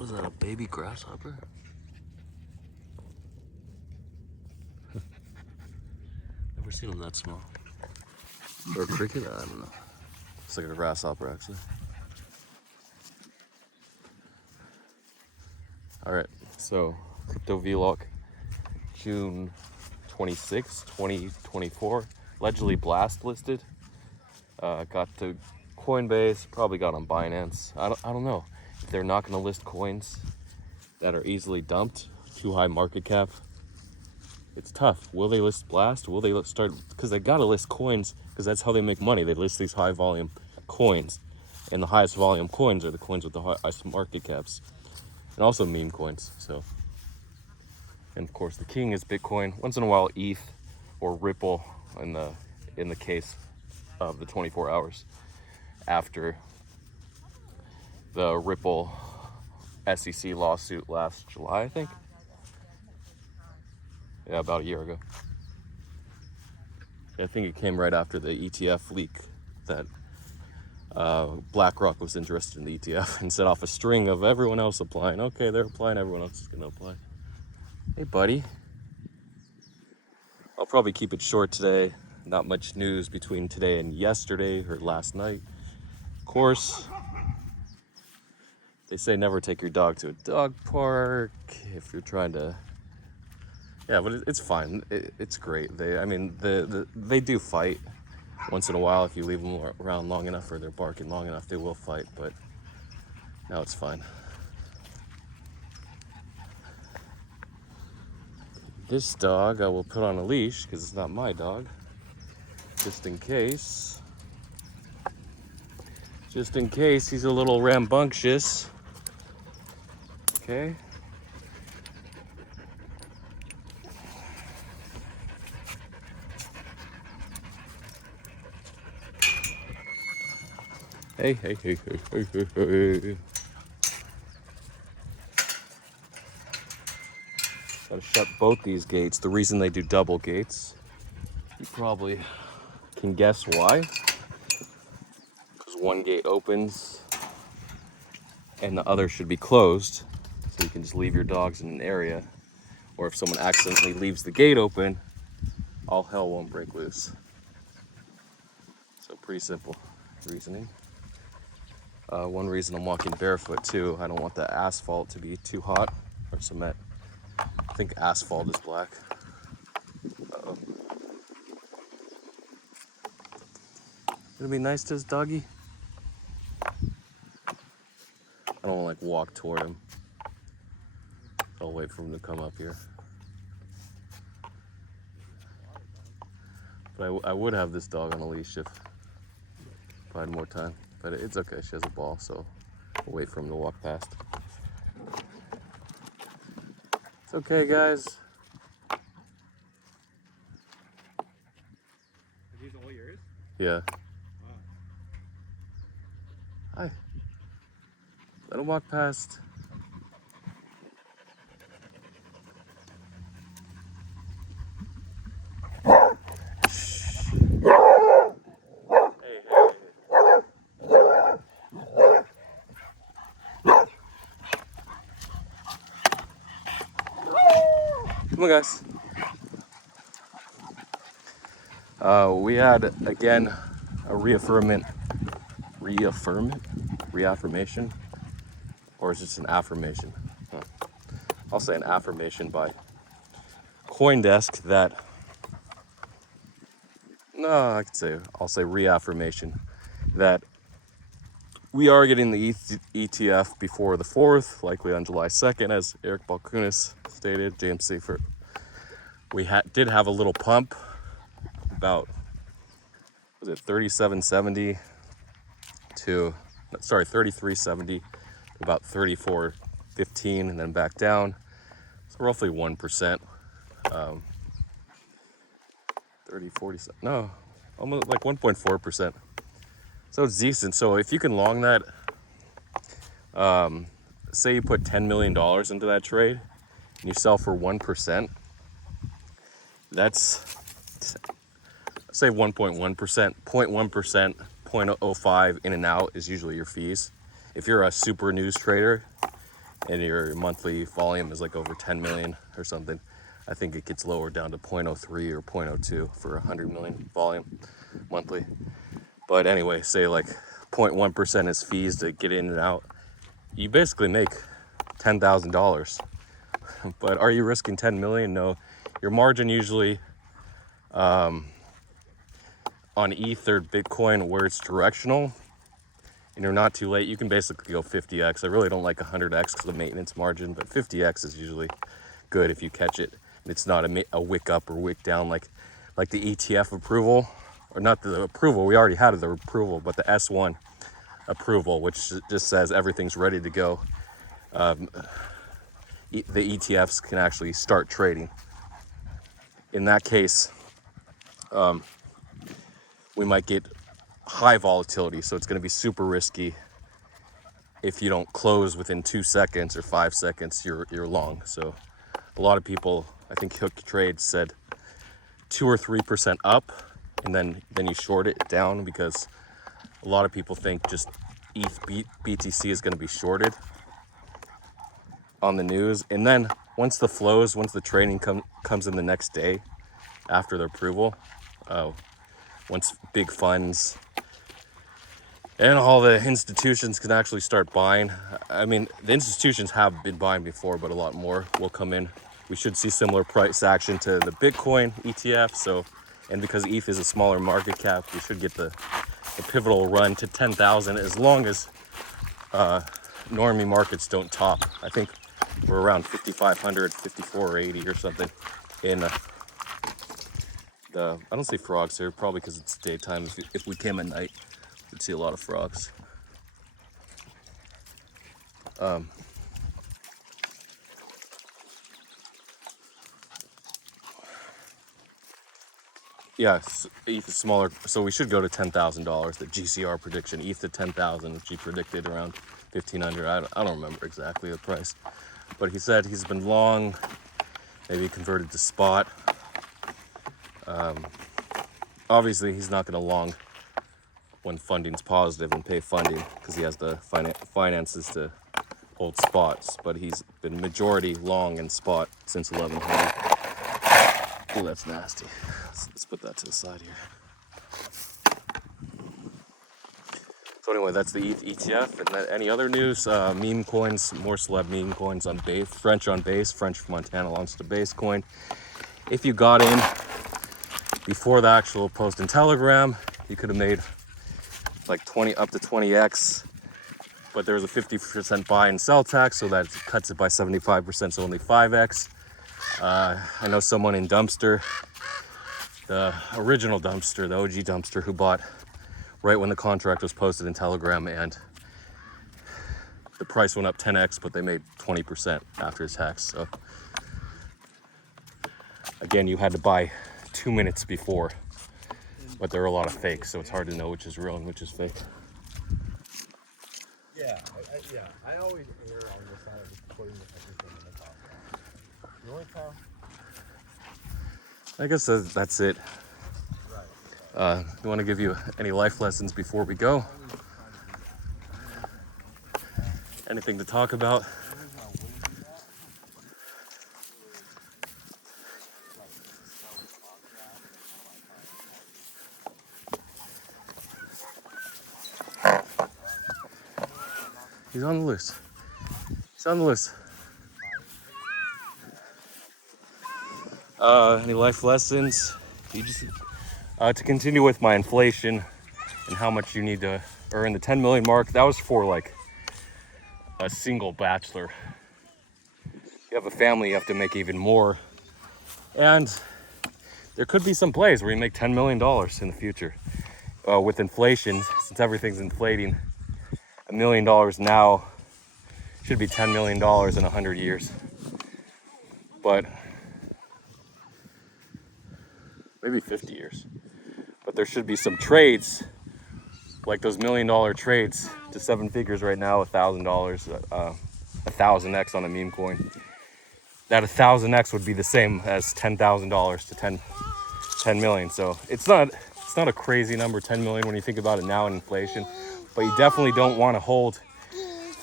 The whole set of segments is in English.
Was that a baby grasshopper? Never seen them that small. Or a cricket? I don't know. It's like a grasshopper, actually. Alright, so crypto vlog, June 26, 2024. Allegedly blast listed. Got to Coinbase, probably got on Binance. I don't know if they're not going to list coins that are easily dumped, too high market cap. It's tough. Will they list blast? Will they start? Because they got to list coins because that's how they make money. They list these high volume coins, and the highest volume coins are the coins with the highest market caps, and also meme coins. So, and of course, the king is Bitcoin. Once in a while, ETH or Ripple in the case of the 24 hours after the Ripple SEC lawsuit last July, I think. Yeah, about a year ago. I think it came right after the ETF leak that BlackRock was interested in the ETF and set off a string of everyone else applying. Okay, they're applying, everyone else is going to apply. Hey, buddy. I'll probably keep it short today. Not much news between today and yesterday or last night. Of course, they say never take your dog to a dog park if you're trying to. Yeah, but it's fine. It's great. They do fight once in a while. If you leave them around long enough or they're barking long enough, they will fight. But now it's fine. This dog I will put on a leash because it's not my dog, just in case. Just in case he's a little rambunctious. Okay. Hey. Gotta shut both these gates. The reason they do double gates, you probably can guess why. Because one gate opens and the other should be closed. So you can just leave your dogs in an area. Or if someone accidentally leaves the gate open, all hell won't break loose. So pretty simple reasoning. One reason I'm walking barefoot too, I don't want the asphalt to be too hot, or cement. I think asphalt is black. Uh-oh. Gonna be nice to his doggy? I don't want to walk toward him. I'll wait for him to come up here. But I would have this dog on a leash if I had more time. But it's okay, she has a ball, so we'll wait for him to walk past. It's okay, guys. Are these all yours? Yeah. Wow. Hi. Let him walk past. Come on, guys. We had, again, a reaffirmation, or is it an affirmation? I'll say an affirmation by CoinDesk that, I'll say reaffirmation that we are getting the ETF before the 4th, likely on July 2nd, as Eric Balkunis stated, JMC. We did have a little pump, about, was it 3770 to, sorry, 3370 to about 3415, and then back down. So roughly 1%. 40, no, almost like 1.4%. So it's decent. So if you can long that, say you put $10 million into that trade and you sell for 1%, that's, say 1.1%, 0.1%, 0.05 in and out is usually your fees. If you're a super news trader and your monthly volume is like over 10 million or something. I think it gets lower down to 0.03 or 0.02 for 100 million volume monthly. But anyway, say like 0.1% is fees to get in and out. You basically make $10,000. But are you risking 10 million? No. Your margin usually on ETH or Bitcoin where it's directional and you're not too late, you can basically go 50x. I really don't like 100x because of the maintenance margin, but 50x is usually good if you catch it. And it's not a wick up or wick down like the ETF approval, or not the approval. We already had the approval, but the S1 approval, which just says everything's ready to go. The ETFs can actually start trading. In that case, we might get high volatility, so it's going to be super risky. If you don't close within 2 seconds or 5 seconds, you're long. So a lot of people, I think Hook Trade said 2 or 3% up, and then you short it down, because a lot of people think just ETH BTC is going to be shorted on the news. And then once the trading comes in the next day after the approval, once big funds and all the institutions can actually start buying. I mean, the institutions have been buying before, but a lot more will come in. We should see similar price action to the Bitcoin ETF. So, and because ETH is a smaller market cap, we should get the pivotal run to 10,000 as long as normie markets don't top. I think we're around 5,500, 5,480 or something in I don't see frogs here, probably because it's daytime. If we came at night, we'd see a lot of frogs. Yeah, ETH is smaller, so we should go to $10,000. The GCR prediction, ETH to 10,000. G predicted around 1,500. I don't remember exactly the price, but he said he's been long. Maybe converted to spot. Obviously, he's not going to long when funding's positive and pay funding, because he has the finances to hold spots. But he's been majority long in spot since 1100. Oh, that's nasty. Let's put that to the side here. So anyway, that's the ETH ETF. And any other news? Meme coins, more celeb meme coins on Base. French on Base. French Montana launched a Base coin. If you got in before the actual post in Telegram, you could have made like 20 up to 20x. But there was a 50% buy and sell tax, so that cuts it by 75%, so only 5x. I know someone in Dumpster, the original Dumpster, the OG Dumpster, who bought right when the contract was posted in Telegram, and the price went up 10x, but they made 20% after tax. So again, you had to buy 2 minutes before, but there are a lot of fakes, so it's hard to know which is real and which is fake. I always err on the side of just putting everything in the top. You want to tell? I guess that's it. You want to give you any life lessons before we go? Anything to talk about? He's on the loose. He's on the loose. Any life lessons? You just to continue with my inflation and how much you need to earn the 10 million mark. That was for like a single bachelor. If you have a family, you have to make even more. And there could be some plays where you make $10 million in the future. With inflation, since everything's inflating, $1 million now should be $10 million in 100 years. But maybe 50 years. But there should be some trades, like those $1 million trades to 7 figures right now, $1,000, 1,000x on a meme coin. That 1,000x would be the same as $10,000 to 10 million. So it's not a crazy number, 10 million, when you think about it now in inflation. But you definitely don't want to hold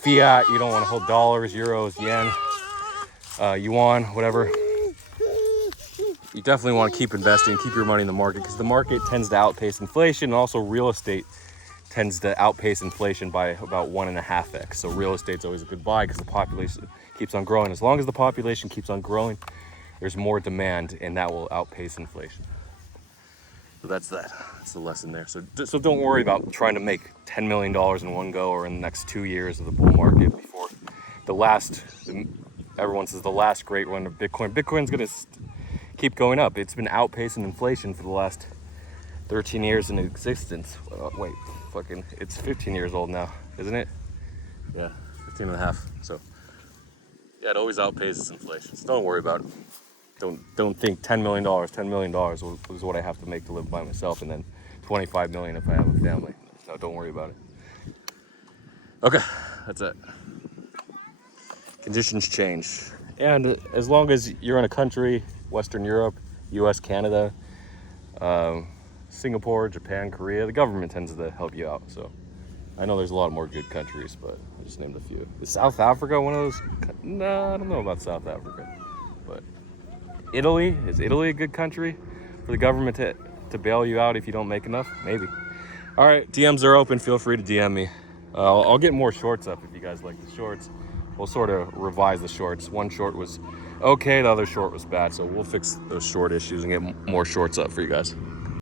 fiat, you don't want to hold dollars, euros, yen, yuan, whatever. You definitely want to keep investing, keep your money in the market, because the market tends to outpace inflation, and also real estate tends to outpace inflation by about 1.5x. So real estate's always a good buy because the population keeps on growing. As long as the population keeps on growing, there's more demand, and that will outpace inflation. So that's that. That's the lesson there. So don't worry about trying to make $10 million in one go or in the next 2 years of the bull market before everyone says the last great run of Bitcoin. Bitcoin's going to keep going up. It's been outpacing inflation for the last 13 years in existence. Wait, it's 15 years old now, isn't it? Yeah, 15 and a half. So yeah, it always outpaces inflation. So don't worry about it. Don't think $10 million is what I have to make to live by myself, and then 25 million if I have a family. No, don't worry about it. Okay, that's it. Conditions change. And as long as you're in a country, Western Europe, US, Canada, Singapore, Japan, Korea, the government tends to help you out. So I know there's a lot more good countries, but I just named a few. Is South Africa one of those? No, I don't know about South Africa. But Italy, is Italy a good country for the government to bail you out if you don't make enough? Maybe. All right, DMs are open. Feel free to DM me. I'll get more shorts up if you guys like the shorts. We'll sort of revise the shorts. One short was okay, the other short was bad. So we'll fix those short issues and get more shorts up for you guys.